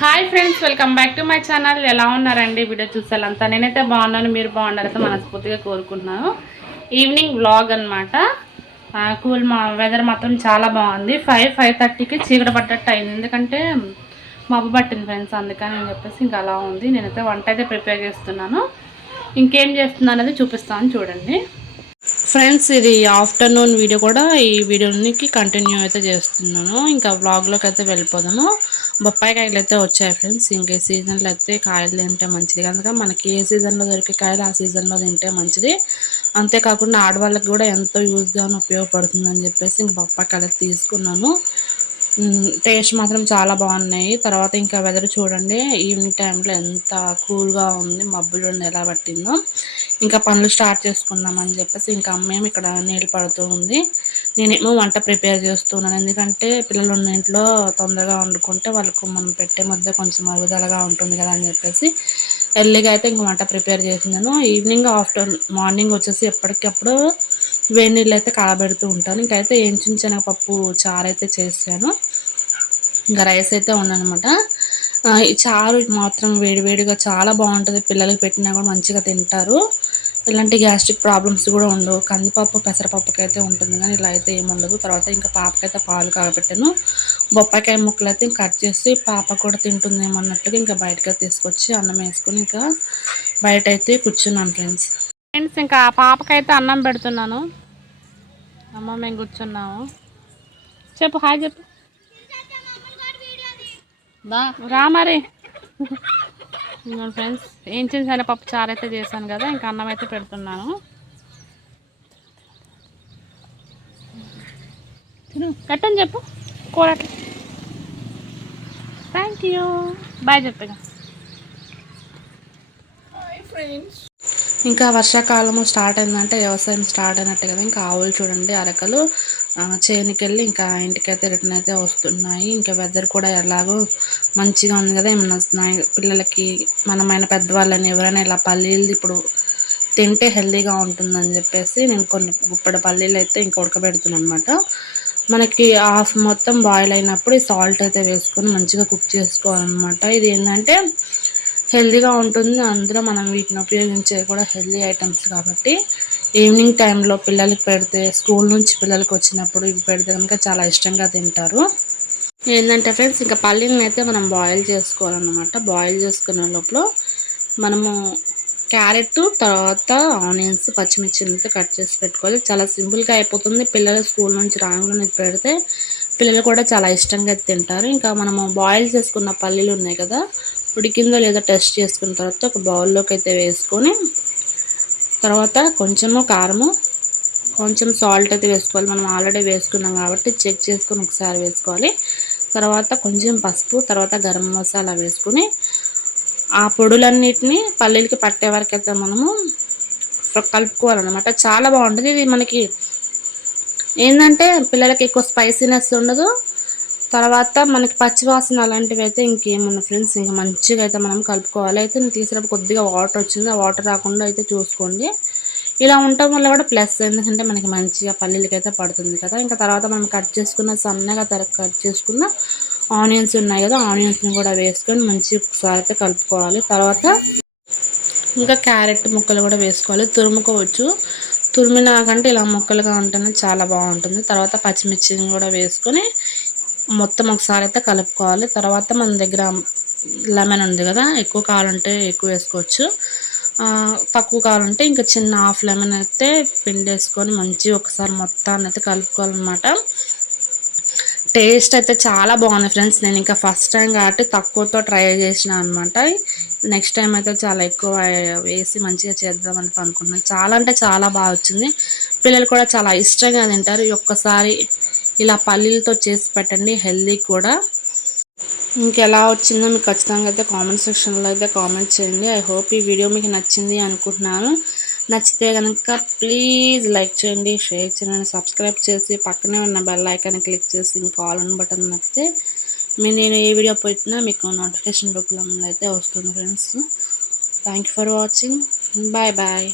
Hi friends, welcome back to my channel. ఎలా ఉన్నారండి? Video చూసేలంతా నేనైతే బాగున్నాను, మీరు బాగున్నారైతే మనస్ఫూర్తిగా కోరుకుంటున్నాను. ఈవినింగ్ వ్లాగ్ అనమాట. కూల్ వెదర్ మాత్రం చాలా బాగుంది. 5:30కి చీకటి పడ్డట్టు అయింది, ఎందుకంటే మబ్బు పట్టింది ఫ్రెండ్స్. అందుకని అని చెప్పేసి ఇంకా అలా ఉంది. నేనైతే వంట అయితే ప్రిపేర్ చేస్తున్నాను. ఇంకేం చేస్తున్నా అనేది చూపిస్తాను చూడండి ఫ్రెండ్స్. ఇది ఆఫ్టర్నూన్ వీడియో కూడా ఈ వీడియోకి కంటిన్యూ అయితే చేస్తున్నాను. ఇంకా వ్లాగ్లోకి అయితే వెళ్ళిపోదాము. బొప్పాయి కాయలు అయితే వచ్చాయి ఫ్రెండ్స్. ఇంకే సీజన్లో అయితే కాయలు తింటే మంచిది కనుక మనకి ఏ సీజన్లో దొరికే కాయలు ఆ సీజన్లో తింటే మంచిది. అంతేకాకుండా ఆడవాళ్ళకి కూడా ఎంతో యూజ్గాను ఉపయోగపడుతుందని చెప్పేసి ఇంక బొప్పాయి కాయలు తీసుకున్నాను. టేస్ట్ మాత్రం చాలా బాగున్నాయి. తర్వాత ఇంకా వెదర్ చూడండి, ఈవినింగ్ టైంలో ఎంత కూల్గా ఉంది, మబ్బులు ఎలా పట్టిందో. ఇంకా పనులు స్టార్ట్ చేసుకుందామని చెప్పేసి ఇంకా అమ్మేమో ఇక్కడ నీళ్ళు పడుతూ ఉంది, నేనేమో వంట ప్రిపేర్ చేస్తున్నాను. ఎందుకంటే పిల్లలు ఉన్న ఇంట్లో తొందరగా వండుకుంటే వాళ్ళకు మనం పెట్టే మధ్య కొంచెం అరుగుదలగా ఉంటుంది కదా అని చెప్పేసి ఎర్లీగా అయితే ఇంక వంట ప్రిపేర్ చేసినాను. ఈవినింగ్ మార్నింగ్ వచ్చేసి ఎప్పటికప్పుడు వేడి నీళ్ళు అయితే కాగబెడుతూ ఉంటాను. ఇంకైతే ఏంచిన శనగపప్పు చారు అయితే చేశాను. ఇంకా రైస్ అయితే ఉన్నానమాట. ఈ చారు మాత్రం వేడివేడిగా చాలా బాగుంటుంది. పిల్లలకి పెట్టినా కూడా మంచిగా తింటారు. ఇలాంటి గ్యాస్ట్రిక్ ప్రాబ్లమ్స్ కూడా ఉండవు. కందిపప్పు పెసరపప్పుకి అయితే ఉంటుంది, కానీ ఇలా అయితే ఏముండదు. తర్వాత ఇంకా పాపకైతే పాలు కాగబెట్టాను. బొప్పాయికాయ ముక్కలు అయితే కట్ చేసి పాప కూడా తింటుందేమో అన్నట్టుగా ఇంకా బయటకి తీసుకొచ్చి అన్నం వేసుకొని ఇంకా బయట అయితే కూర్చున్నాను ఫ్రెండ్స్. ఇంకా పాపకైతే అన్నం పెడుతున్నాను. అమ్మ మేము కూర్చున్నాము. చెప్పు, హాయ్ చెప్పు. రా మరి ఫ్రెండ్స్. ఏం చేశాను, పప్పు చారు అయితే చేశాను కదా, ఇంకా అన్నం అయితే పెడుతున్నాను. కట్టని చెప్పు కూర. థ్యాంక్ యూ, బాయ్ చెప్పగా. ఇంకా వర్షాకాలము స్టార్ట్ అయిందంటే వ్యవసాయం స్టార్ట్ అయినట్టే కదా. ఇంకా ఆవులు చూడండి అరకలు చేనుకి వెళ్ళి ఇంకా ఇంటికైతే రిటర్న్ అయితే వస్తున్నాయి. ఇంకా వెదర్ కూడా ఎలాగో మంచిగా ఉంది కదా. ఏమన్నా పిల్లలకి మనమైన పెద్దవాళ్ళని ఎవరైనా ఇలా పల్లీలు ఇప్పుడు తింటే హెల్తీగా ఉంటుందని చెప్పేసి నేను కొన్ని గుప్పడి పల్లీలు అయితే ఇంకా ఉడకబెడుతున్నాను అనమాట. మనకి హాఫ్ మొత్తం బాయిల్ అయినప్పుడు ఈ సాల్ట్ అయితే వేసుకొని మంచిగా కుక్ చేసుకోవాలన్నమాట. ఇది ఏంటంటే హెల్తీగా ఉంటుంది. అందులో మనం వీటిని ఉపయోగించేవి కూడా హెల్తీ ఐటమ్స్ కాబట్టి ఈవినింగ్ టైంలో పిల్లలకి పెడితే, స్కూల్ నుంచి పిల్లలకి వచ్చినప్పుడు ఇవి పెడితే కనుక చాలా ఇష్టంగా తింటారు. ఏంటంటే ఫ్రెండ్స్, ఇంకా పల్లీలను అయితే మనం బాయిల్ చేసుకోవాలన్నమాట. బాయిల్ చేసుకునే లోపల మనము క్యారెట్, తర్వాత ఆనియన్స్, పచ్చిమిర్చిని అయితే కట్ చేసి పెట్టుకోవాలి. చాలా సింపుల్గా అయిపోతుంది. పిల్లలు స్కూల్ నుంచి రాగానే పెడితే పిల్లలు కూడా చాలా ఇష్టంగా తింటారు. ఇంకా మనము బాయిల్ చేసుకున్న పల్లీలు ఉన్నాయి కదా, ఉడికిందో లేదో టెస్ట్ చేసుకున్న తర్వాత ఒక బౌల్లోకి అయితే వేసుకొని, తర్వాత కొంచెము కారము, కొంచెం సాల్ట్ అయితే వేసుకోవాలి. మనం ఆల్రెడీ వేసుకున్నాం కాబట్టి చెక్ చేసుకొని ఒకసారి వేసుకోవాలి. తర్వాత కొంచెం పసుపు, తర్వాత గరం మసాలా వేసుకుని ఆ పొడులన్నిటిని పల్లీలకి పట్టే వరకు అయితే మనము కలుపుకోవాలన్నమాట. చాలా బాగుంటుంది. ఇది మనకి ఏంటంటే పిల్లలకి ఎక్కువ స్పైసీనెస్ ఉండదు. తర్వాత మనకి పచ్చివాసన అలాంటివి అయితే ఇంకేముంది ఫ్రెండ్స్. ఇంకా మంచిగా అయితే మనం కలుపుకోవాలి. అయితే నేను తీసినప్పుడు కొద్దిగా వాటర్ వచ్చింది, ఆ వాటర్ రాకుండా అయితే చూసుకోండి. ఇలా ఉండటం వల్ల కూడా ప్లస్, ఎందుకంటే మనకి మంచిగా పల్లీలకి అయితే పడుతుంది కదా. ఇంకా తర్వాత మనం కట్ చేసుకున్న సన్నగా కట్ చేసుకున్న ఆనియన్స్ ఉన్నాయి కదా, ఆనియన్స్ని కూడా వేసుకొని మంచిగా ఒకసారి అయితే కలుపుకోవాలి. తర్వాత ఇంకా క్యారెట్ ముక్కలు కూడా వేసుకోవాలి. తురుముకోవచ్చు, తురిమినా కంటే ఇలా ముక్కలుగా ఉంటేనే చాలా బాగుంటుంది. తర్వాత పచ్చిమిర్చిని కూడా వేసుకొని మొత్తం ఒకసారి అయితే కలుపుకోవాలి. తర్వాత మన దగ్గర లెమన్ ఉంది కదా, ఎక్కువ కావాలంటే ఎక్కువ వేసుకోవచ్చు, తక్కువ కావాలంటే ఇంకా చిన్న హాఫ్ లెమన్ అయితే పిండేసుకొని మంచిగా ఒకసారి మొత్తాన్ని అయితే కలుపుకోవాలన్నమాట. టేస్ట్ అయితే చాలా బాగుంది ఫ్రెండ్స్. నేను ఇంకా ఫస్ట్ టైం కాబట్టి తక్కువతో ట్రై చేసిన అనమాట. నెక్స్ట్ టైం అయితే చాలా ఎక్కువ వేసి మంచిగా చేద్దామని అనుకుంటున్నాను. చాలా అంటే చాలా బాగా వచ్చింది. పిల్లలు కూడా చాలా ఇష్టంగా తింటారు. ఒక్కసారి ఇలా పల్లీలతో చేసి పెట్టండి, హెల్తీ కూడా. ఇంకెలా వచ్చిందో మీకు ఖచ్చితంగా అయితే కామెంట్ సెక్షన్లో అయితే కామెంట్ చేయండి. ఐ హోప్ ఈ వీడియో మీకు నచ్చింది అనుకుంటున్నాను. నచ్చితే కనుక ప్లీజ్ లైక్ చేయండి, షేర్ చేయండి, సబ్స్క్రైబ్ చేసి పక్కనే ఉన్న బెల్ ఐకాన్ని క్లిక్ చేసి ఇంకా ఆల్ ఆన్ బటన్ నొక్కితే నేను ఏ వీడియో పెట్టినా మీకు నోటిఫికేషన్ రూపంలో అయితే వస్తుంది friends. Thank you for watching. Bye bye.